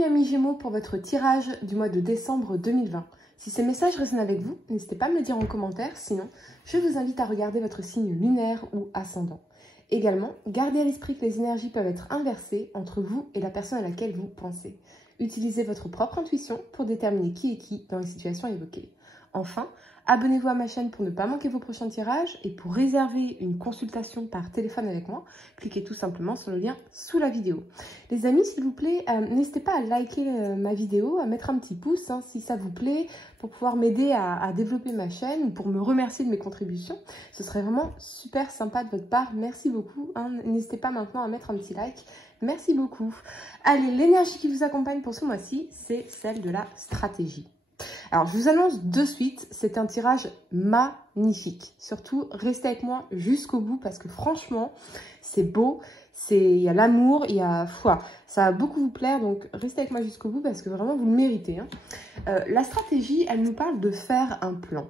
Bienvenue amis Gémeaux pour votre tirage du mois de décembre 2020. Si ces messages résonnent avec vous, n'hésitez pas à me le dire en commentaire, sinon je vous invite à regarder votre signe lunaire ou ascendant. Également, gardez à l'esprit que les énergies peuvent être inversées entre vous et la personne à laquelle vous pensez. Utilisez votre propre intuition pour déterminer qui est qui dans les situations évoquées. Enfin, abonnez-vous à ma chaîne pour ne pas manquer vos prochains tirages et pour réserver une consultation par téléphone avec moi, cliquez tout simplement sur le lien sous la vidéo. Les amis, s'il vous plaît, n'hésitez pas à liker ma vidéo, à mettre un petit pouce si ça vous plaît, pour pouvoir m'aider à développer ma chaîne ou pour me remercier de mes contributions. Ce serait vraiment super sympa de votre part. Merci beaucoup. N'hésitez pas maintenant à mettre un petit like. Merci beaucoup. Allez, l'énergie qui vous accompagne pour ce mois-ci, c'est celle de la stratégie. Alors, je vous annonce de suite, c'est un tirage magnifique. Surtout, restez avec moi jusqu'au bout parce que franchement, c'est beau, il y a l'amour, il y a foi. Ça va beaucoup vous plaire, donc restez avec moi jusqu'au bout parce que vraiment, vous le méritez. La stratégie, elle nous parle de faire un plan.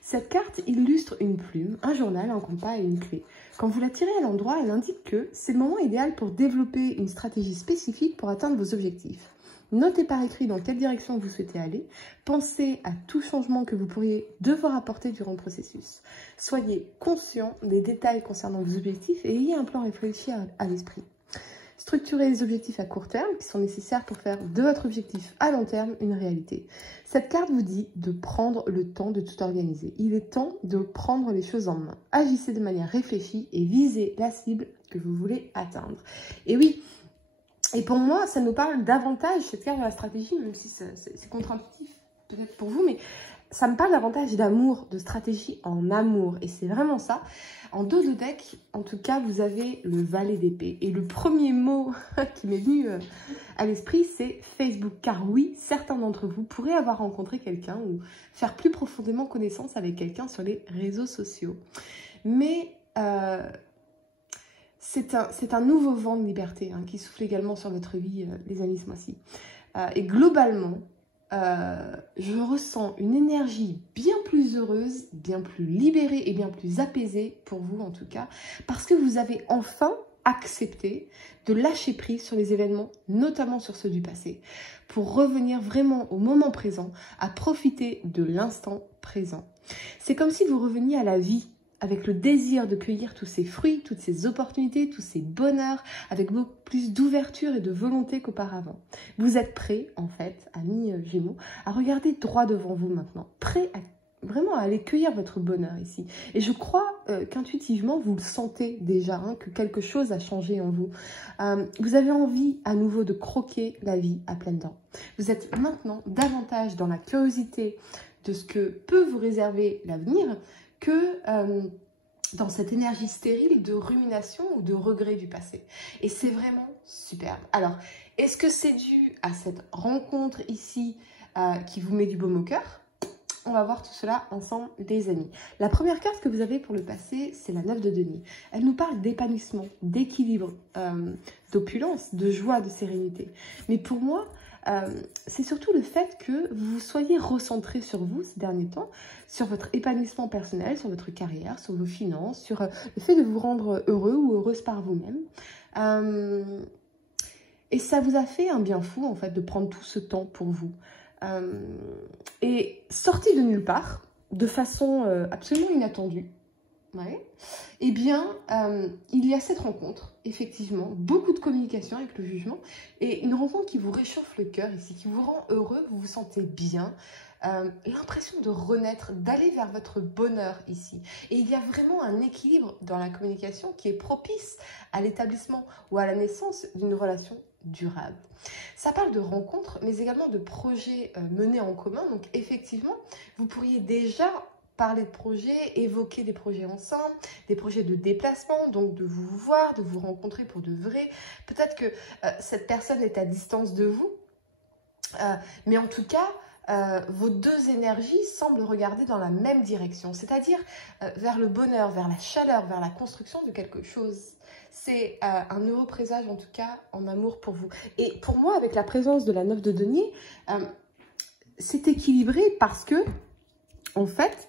Cette carte illustre une plume, un journal, un compas et une clé. Quand vous la tirez à l'endroit, elle indique que c'est le moment idéal pour développer une stratégie spécifique pour atteindre vos objectifs. Notez par écrit dans quelle direction vous souhaitez aller. Pensez à tout changement que vous pourriez devoir apporter durant le processus. Soyez conscient des détails concernant vos objectifs et ayez un plan réfléchi à l'esprit. Structurez les objectifs à court terme qui sont nécessaires pour faire de votre objectif à long terme une réalité. Cette carte vous dit de prendre le temps de tout organiser. Il est temps de prendre les choses en main. Agissez de manière réfléchie et visez la cible que vous voulez atteindre. Et oui, et pour moi, ça nous parle davantage, cette carte de la stratégie, même si c'est contre-intuitif peut-être pour vous, mais ça me parle davantage d'amour, de stratégie en amour. Et c'est vraiment ça. En dos de deck, en tout cas, vous avez le valet d'épée. Et le premier mot qui m'est venu à l'esprit, c'est Facebook. Car oui, certains d'entre vous pourraient avoir rencontré quelqu'un ou faire plus profondément connaissance avec quelqu'un sur les réseaux sociaux. Mais c'est un nouveau vent de liberté qui souffle également sur votre vie, les amis, ce mois-ci. Et globalement, je ressens une énergie bien plus heureuse, bien plus libérée et bien plus apaisée, pour vous en tout cas, parce que vous avez enfin accepté de lâcher prise sur les événements, notamment sur ceux du passé, pour revenir vraiment au moment présent, à profiter de l'instant présent. C'est comme si vous reveniez à la vie, avec le désir de cueillir tous ces fruits, toutes ces opportunités, tous ces bonheurs, avec beaucoup plus d'ouverture et de volonté qu'auparavant. Vous êtes prêts, en fait, amis Gémeaux, à regarder droit devant vous maintenant, prêts à vraiment à aller cueillir votre bonheur ici. Et je crois qu'intuitivement, vous le sentez déjà, que quelque chose a changé en vous. Vous avez envie à nouveau de croquer la vie à pleines dents. Vous êtes maintenant davantage dans la curiosité de ce que peut vous réserver l'avenir, que dans cette énergie stérile de rumination ou de regret du passé. Et c'est vraiment superbe. Alors, est-ce que c'est dû à cette rencontre ici qui vous met du baume au cœur? On va voir tout cela ensemble, les amis. La première carte que vous avez pour le passé, c'est la 9 de denier. Elle nous parle d'épanouissement, d'équilibre, d'opulence, de joie, de sérénité. Mais pour moi, c'est surtout le fait que vous soyez recentré sur vous ces derniers temps, sur votre épanouissement personnel, sur votre carrière, sur vos finances, sur le fait de vous rendre heureux ou heureuse par vous-même. Et ça vous a fait un bien fou, en fait, de prendre tout ce temps pour vous. Et sorti de nulle part, de façon absolument inattendue, eh bien, il y a cette rencontre, effectivement, beaucoup de communication avec le jugement, et une rencontre qui vous réchauffe le cœur ici, qui vous rend heureux, vous vous sentez bien, l'impression de renaître, d'aller vers votre bonheur ici. Et il y a vraiment un équilibre dans la communication qui est propice à l'établissement ou à la naissance d'une relation durable. Ça parle de rencontres, mais également de projets menés en commun. Donc effectivement, vous pourriez déjà parler de projets, évoquer des projets ensemble, des projets de déplacement, donc de vous voir, de vous rencontrer pour de vrai. Peut-être que cette personne est à distance de vous, mais en tout cas, vos deux énergies semblent regarder dans la même direction, c'est-à-dire vers le bonheur, vers la chaleur, vers la construction de quelque chose. C'est un heureux présage, en tout cas, en amour pour vous. Et pour moi, avec la présence de la 9 de denier, c'est équilibré parce que, en fait,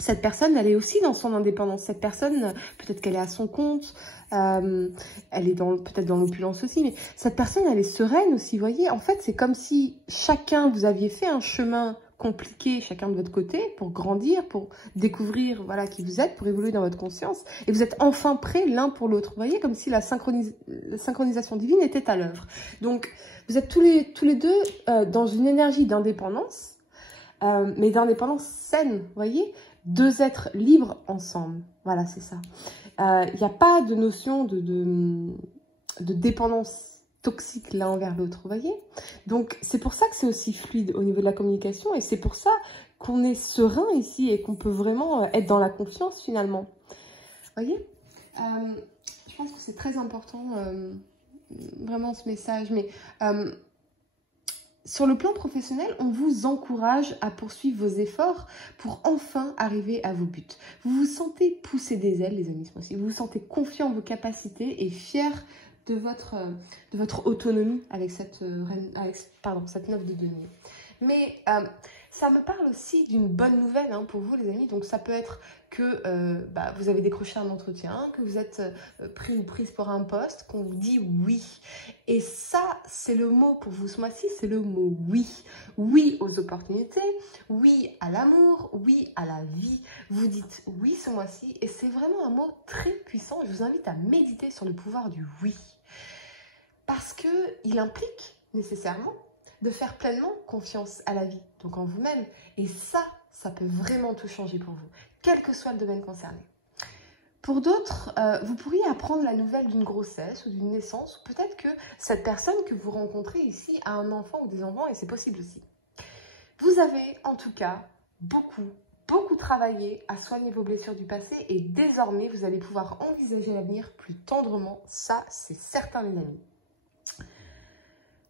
cette personne, elle est aussi dans son indépendance. Cette personne, peut-être qu'elle est à son compte, elle est peut-être dans l'opulence aussi, mais cette personne, elle est sereine aussi, vous voyez. En fait, c'est comme si chacun, vous aviez fait un chemin compliqué, chacun de votre côté, pour grandir, pour découvrir voilà, qui vous êtes, pour évoluer dans votre conscience. Et vous êtes enfin prêts l'un pour l'autre. Vous voyez, comme si la synchronisation divine était à l'œuvre. Donc, vous êtes tous les deux dans une énergie d'indépendance, mais d'indépendance saine, vous voyez. Deux êtres libres ensemble. Voilà, c'est ça. Il n'y a pas de notion de dépendance toxique l'un envers l'autre, vous voyez. Donc, c'est pour ça que c'est aussi fluide au niveau de la communication et c'est pour ça qu'on est serein ici et qu'on peut vraiment être dans la confiance finalement. Vous voyez, je pense que c'est très important, vraiment ce message, mais... sur le plan professionnel, on vous encourage à poursuivre vos efforts pour enfin arriver à vos buts. Vous vous sentez pousser des ailes, les amis, ce mois-ci. Vous vous sentez confiant en vos capacités et fier de votre autonomie avec cette 9 de denier. Mais ça me parle aussi d'une bonne nouvelle hein, pour vous, les amis. Donc, ça peut être que vous avez décroché un entretien, que vous êtes pris ou prise pour un poste, qu'on vous dit oui. Et ça, c'est le mot pour vous ce mois-ci, c'est le mot oui. Oui aux opportunités, oui à l'amour, oui à la vie. Vous dites oui ce mois-ci et c'est vraiment un mot très puissant. Je vous invite à méditer sur le pouvoir du oui. Parce qu'il implique nécessairement de faire pleinement confiance à la vie, donc en vous-même. Et ça peut vraiment tout changer pour vous, quel que soit le domaine concerné. Pour d'autres, vous pourriez apprendre la nouvelle d'une grossesse ou d'une naissance, ou peut-être que cette personne que vous rencontrez ici a un enfant ou des enfants, et c'est possible aussi. Vous avez en tout cas beaucoup travaillé à soigner vos blessures du passé, et désormais, vous allez pouvoir envisager l'avenir plus tendrement, ça c'est certain les amis.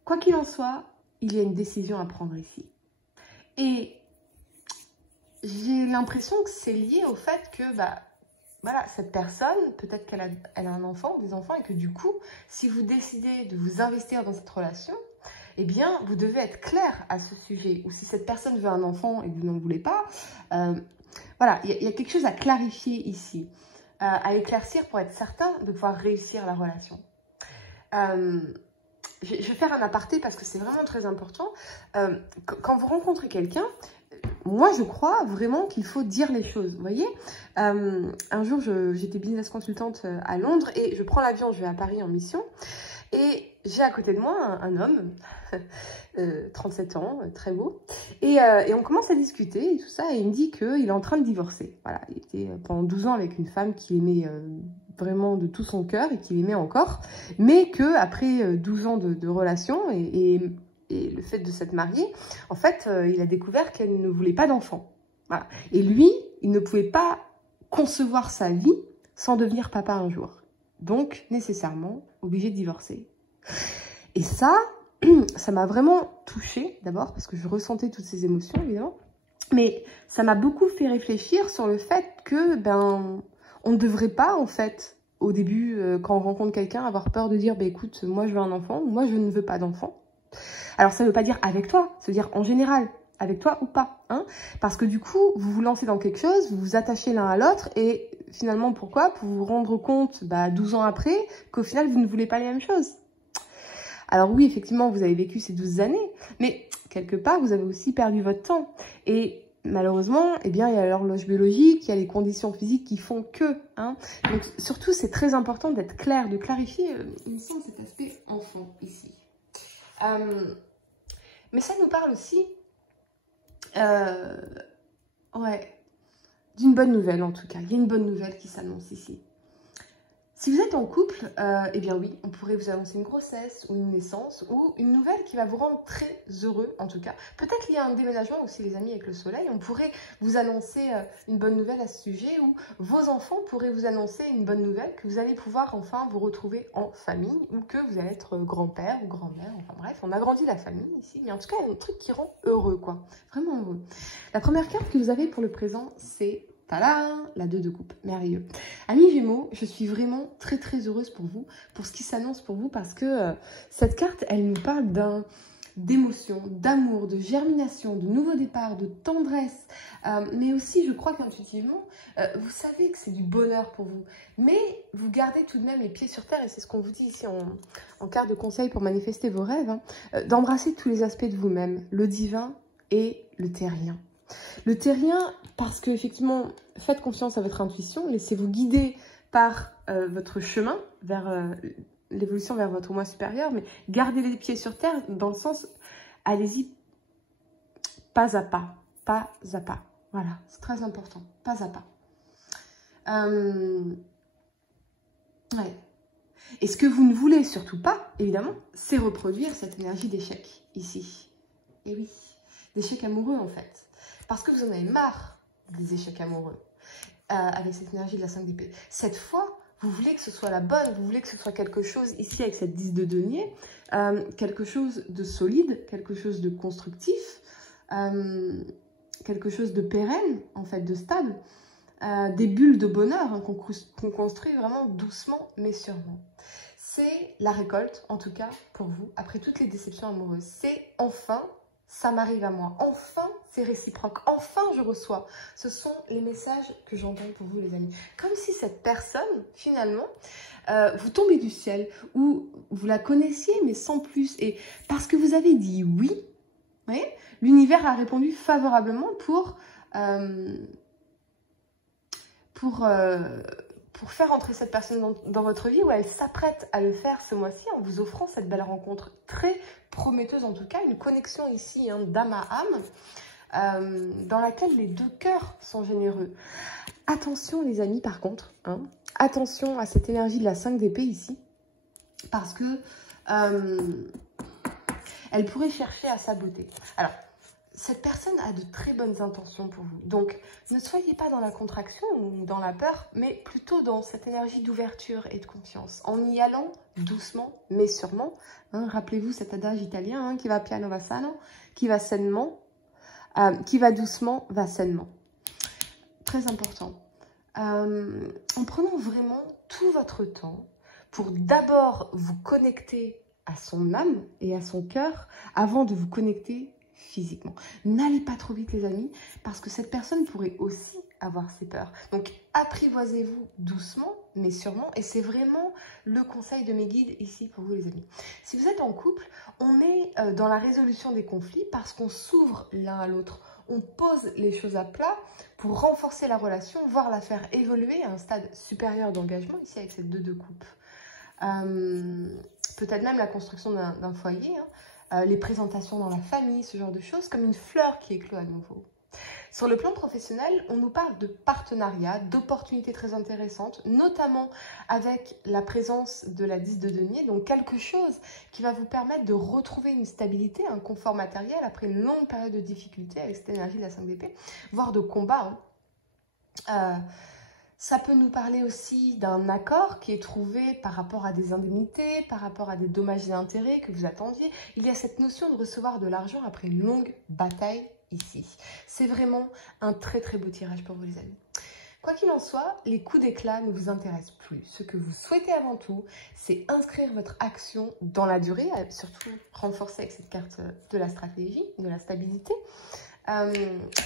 Quoi qu'il en soit, il y a une décision à prendre ici. Et j'ai l'impression que c'est lié au fait que, voilà, cette personne, peut-être qu'elle a un enfant ou des enfants, et que du coup, si vous décidez de vous investir dans cette relation, eh bien, vous devez être clair à ce sujet. Ou si cette personne veut un enfant et que vous n'en voulez pas, voilà, il y a quelque chose à clarifier ici, à éclaircir pour être certain de pouvoir réussir la relation. Je vais faire un aparté parce que c'est vraiment très important. Quand vous rencontrez quelqu'un, moi je crois vraiment qu'il faut dire les choses. Vous voyez, un jour j'étais business consultante à Londres et je prends l'avion, je vais à Paris en mission. Et j'ai à côté de moi un homme, 37 ans, très beau. Et on commence à discuter et tout ça. Et il me dit qu'il est en train de divorcer. Voilà, il était pendant 12 ans avec une femme qu'il aimait vraiment de tout son cœur et qu'il aimait encore. Mais qu'après 12 ans de relation et le fait de s'être marié, en fait, il a découvert qu'elle ne voulait pas d'enfant. Voilà. Et lui, il ne pouvait pas concevoir sa vie sans devenir papa un jour. Donc, nécessairement, obligé de divorcer. Et ça m'a vraiment touchée, d'abord, parce que je ressentais toutes ces émotions, évidemment. Mais ça m'a beaucoup fait réfléchir sur le fait que, on ne devrait pas, en fait, au début, quand on rencontre quelqu'un, avoir peur de dire, écoute, moi, je veux un enfant, ou moi, je ne veux pas d'enfant. Alors, ça ne veut pas dire avec toi, ça veut dire en général, avec toi ou pas. Hein, parce que du coup, vous vous lancez dans quelque chose, vous vous attachez l'un à l'autre, et finalement, pourquoi? Pour vous rendre compte, 12 ans après, qu'au final, vous ne voulez pas les mêmes choses. Alors oui, effectivement, vous avez vécu ces 12 années, mais quelque part, vous avez aussi perdu votre temps. Et malheureusement, eh bien, il y a l'horloge biologique, il y a les conditions physiques qui font que. Hein. Donc surtout, c'est très important d'être clair, de clarifier, il me semble, cet aspect enfant ici. Mais ça nous parle aussi, d'une bonne nouvelle en tout cas. Il y a une bonne nouvelle qui s'annonce ici. Si vous êtes en couple, eh bien oui, on pourrait vous annoncer une grossesse ou une naissance ou une nouvelle qui va vous rendre très heureux en tout cas. Peut-être qu'il y a un déménagement aussi les amis avec le soleil, on pourrait vous annoncer une bonne nouvelle à ce sujet ou vos enfants pourraient vous annoncer une bonne nouvelle que vous allez pouvoir enfin vous retrouver en famille ou que vous allez être grand-père ou grand-mère, enfin bref, on agrandit la famille ici, mais en tout cas il y a un truc qui rend heureux quoi, vraiment heureux. La première carte que vous avez pour le présent c'est... Tadam, la 2 de coupe, merveilleux. Amis Gémeaux, je suis vraiment très heureuse pour vous, pour ce qui s'annonce pour vous, parce que cette carte, elle nous parle d'émotion, d'amour, de germination, de nouveau départ, de tendresse. Mais aussi, je crois qu'intuitivement, vous savez que c'est du bonheur pour vous. Mais vous gardez tout de même les pieds sur terre, et c'est ce qu'on vous dit ici en carte de conseil pour manifester vos rêves, hein, d'embrasser tous les aspects de vous-même, le divin et le terrien. Le terrien, parce que effectivement, faites confiance à votre intuition, laissez-vous guider par votre chemin vers l'évolution vers votre moi supérieur, mais gardez les pieds sur terre dans le sens, allez-y pas à pas, pas à pas. Voilà, c'est très important, pas à pas. Ouais. Et ce que vous ne voulez surtout pas, évidemment, c'est reproduire cette énergie d'échec ici. Et oui, d'échec amoureux en fait. Parce que vous en avez marre des échecs amoureux avec cette énergie de la 5 d'épée. Cette fois, vous voulez que ce soit la bonne, vous voulez que ce soit quelque chose, ici avec cette 10 de denier, quelque chose de solide, quelque chose de constructif, quelque chose de pérenne, en fait, de stable, des bulles de bonheur hein, qu'on construit vraiment doucement mais sûrement. C'est la récolte, en tout cas pour vous, après toutes les déceptions amoureuses. C'est enfin, ça m'arrive à moi. Enfin, c'est réciproque. Enfin, je reçois. Ce sont les messages que j'entends pour vous, les amis. Comme si cette personne, finalement, vous tombez du ciel ou vous la connaissiez, mais sans plus. Et parce que vous avez dit oui, l'univers a répondu favorablement pour faire entrer cette personne dans votre vie, où elle s'apprête à le faire ce mois-ci en vous offrant cette belle rencontre très prometteuse, en tout cas, une connexion ici hein, d'âme à âme, dans laquelle les deux cœurs sont généreux. Attention les amis par contre, hein, attention à cette énergie de la 5 d'épée ici, parce que elle pourrait chercher à saboter. Alors, cette personne a de très bonnes intentions pour vous. Donc, ne soyez pas dans la contraction ou dans la peur, mais plutôt dans cette énergie d'ouverture et de confiance. En y allant doucement, mais sûrement. Hein, rappelez-vous cet adage italien, hein, qui va piano va sano, qui va sainement, qui va doucement va sainement. Très important. En prenant vraiment tout votre temps pour d'abord vous connecter à son âme et à son cœur avant de vous connecter physiquement. N'allez pas trop vite les amis, parce que cette personne pourrait aussi avoir ses peurs. Donc apprivoisez-vous doucement, mais sûrement, et c'est vraiment le conseil de mes guides ici pour vous les amis. Si vous êtes en couple, on est dans la résolution des conflits parce qu'on s'ouvre l'un à l'autre. On pose les choses à plat pour renforcer la relation, voire la faire évoluer à un stade supérieur d'engagement, ici avec cette 2 de coupe. Peut-être même la construction d'un foyer, hein. Les présentations dans la famille, ce genre de choses, comme une fleur qui éclot à nouveau. Sur le plan professionnel, on nous parle de partenariats, d'opportunités très intéressantes, notamment avec la présence de la 10 de denier, donc quelque chose qui va vous permettre de retrouver une stabilité, un confort matériel après une longue période de difficulté avec cette énergie de la 5 d'épée, voire de combat. Hein. Ça peut nous parler aussi d'un accord qui est trouvé par rapport à des indemnités, par rapport à des dommages et intérêts que vous attendiez. Il y a cette notion de recevoir de l'argent après une longue bataille ici. C'est vraiment un très très beau tirage pour vous les amis. Quoi qu'il en soit, les coups d'éclat ne vous intéressent plus. Ce que vous souhaitez avant tout, c'est inscrire votre action dans la durée, surtout renforcer avec cette carte de la stratégie, de la stabilité.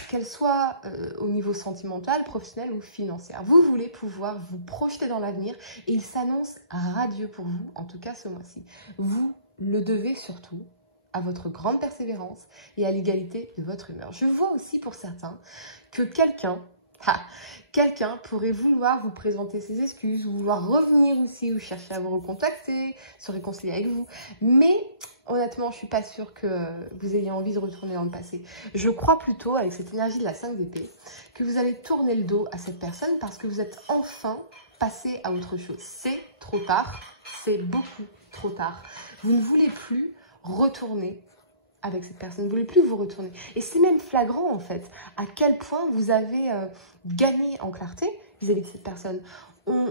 Qu'elle soit au niveau sentimental, professionnel ou financier. Vous voulez pouvoir vous projeter dans l'avenir et il s'annonce radieux pour vous, en tout cas ce mois-ci. Vous le devez surtout à votre grande persévérance et à l'égalité de votre humeur. Je vois aussi pour certains que quelqu'un pourrait vouloir vous présenter ses excuses, vouloir revenir aussi ou chercher à vous recontacter, se réconcilier avec vous. Mais honnêtement, je ne suis pas sûre que vous ayez envie de retourner dans le passé. Je crois plutôt, avec cette énergie de la 5 d'épée, que vous allez tourner le dos à cette personne parce que vous êtes enfin passé à autre chose. C'est trop tard, c'est beaucoup trop tard. Vous ne voulez plus retourner avec cette personne, vous ne voulez plus vous retourner. Et c'est même flagrant en fait, à quel point vous avez gagné en clarté vis-à-vis de cette personne. On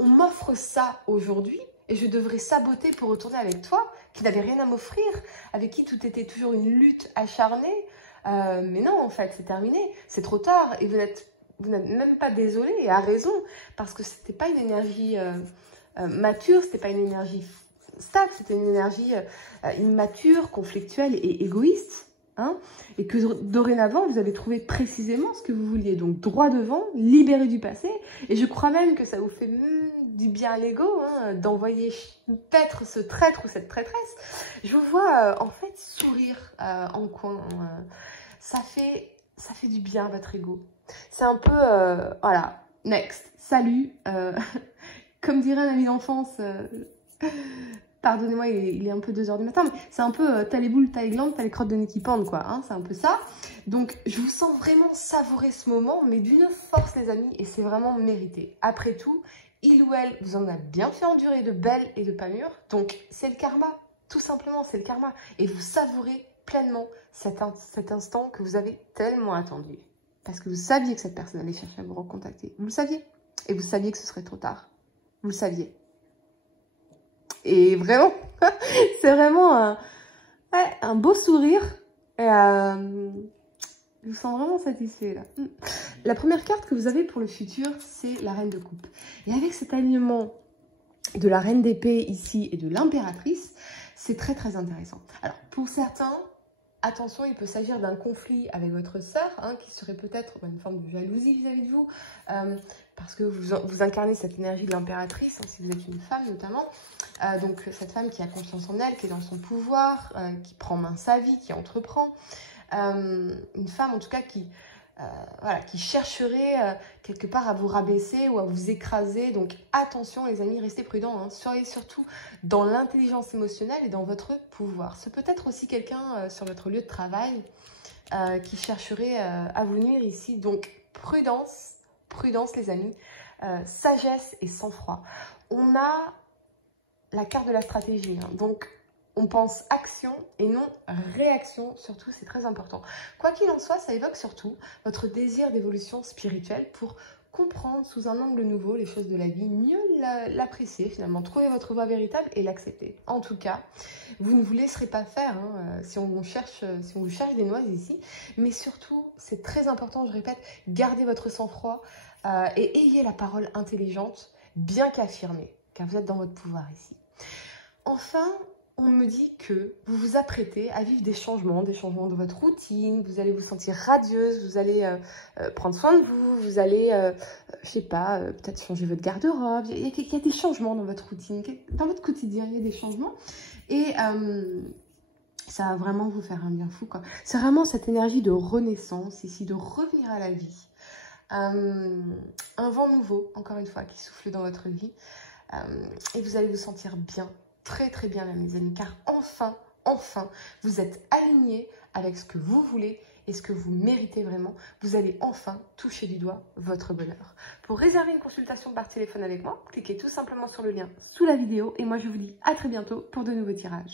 m'offre ça aujourd'hui et je devrais saboter pour retourner avec toi, qui n'avait rien à m'offrir, avec qui tout était toujours une lutte acharnée. Mais non, en fait, c'est terminé, c'est trop tard et vous n'êtes même pas désolé, et à raison, parce que c'était pas une énergie mature, c'était pas une énergie stade, c'était une énergie immature, conflictuelle et égoïste. Hein, et que dorénavant, vous avez trouvé précisément ce que vous vouliez. Donc, droit devant, libéré du passé. Et je crois même que ça vous fait du bien à l'ego, hein, d'envoyer paître ce traître ou cette traîtresse. Je vous vois, en fait, sourire en coin. Ça fait du bien à votre ego. C'est un peu, voilà, next, salut. Comme dirait un ami d'enfance... Pardonnez-moi, il est un peu 2 h du matin, mais c'est un peu t'as les boules, t'as les glandes, t'as les crottes de nez qui pendent, quoi. Hein, c'est un peu ça. Donc, je vous sens vraiment savourer ce moment, mais d'une force, les amis, et c'est vraiment mérité. Après tout, il ou elle vous en a bien fait endurer de belles et de pas mûres. Donc, c'est le karma. Tout simplement, c'est le karma. Et vous savourez pleinement cet instant que vous avez tellement attendu. Parce que vous saviez que cette personne allait chercher à vous recontacter. Vous le saviez. Et vous saviez que ce serait trop tard. Vous le saviez. Et vraiment, c'est vraiment un beau sourire. Et je vous sens vraiment satisfait là. La première carte que vous avez pour le futur, c'est la Reine de Coupe. Et avec cet alignement de la Reine d'épée ici et de l'Impératrice, c'est très très intéressant. Alors pour certains, attention, il peut s'agir d'un conflit avec votre sœur, hein, qui serait peut-être une forme de jalousie vis-à-vis de vous, parce que vous incarnez cette énergie de l'impératrice, hein, si vous êtes une femme notamment. Donc cette femme qui a confiance en elle, qui est dans son pouvoir, qui prend main sa vie, qui entreprend. Une femme en tout cas qui chercherait quelque part à vous rabaisser ou à vous écraser. Donc attention les amis, restez prudents, hein. Soyez surtout dans l'intelligence émotionnelle et dans votre pouvoir. C'est peut-être aussi quelqu'un sur votre lieu de travail qui chercherait à vous nuire ici. Donc prudence les amis, sagesse et sang-froid. On a la carte de la stratégie, hein. Donc on pense action et non réaction, surtout c'est très important. Quoi qu'il en soit, ça évoque surtout votre désir d'évolution spirituelle pour comprendre sous un angle nouveau les choses de la vie, mieux l'apprécier finalement, trouver votre voie véritable et l'accepter. En tout cas, vous ne vous laisserez pas faire, hein, si on vous cherche des noises ici, mais surtout, c'est très important, je répète, gardez votre sang-froid et ayez la parole intelligente, bien qu'affirmée, car vous êtes dans votre pouvoir ici. Enfin, on me dit que vous vous apprêtez à vivre des changements de votre routine, vous allez vous sentir radieuse, vous allez prendre soin de vous, vous allez, je sais pas, peut-être changer votre garde-robe. Il y a des changements dans votre routine, dans votre quotidien, il y a des changements. Et ça va vraiment vous faire un bien fou, quoi. C'est vraiment cette énergie de renaissance ici, de revenir à la vie. Un vent nouveau, encore une fois, qui souffle dans votre vie. Et vous allez vous sentir bien. Très très bien même les amis, car enfin, vous êtes alignés avec ce que vous voulez et ce que vous méritez vraiment. Vous allez enfin toucher du doigt votre bonheur. Pour réserver une consultation par téléphone avec moi, cliquez tout simplement sur le lien sous la vidéo et moi je vous dis à très bientôt pour de nouveaux tirages.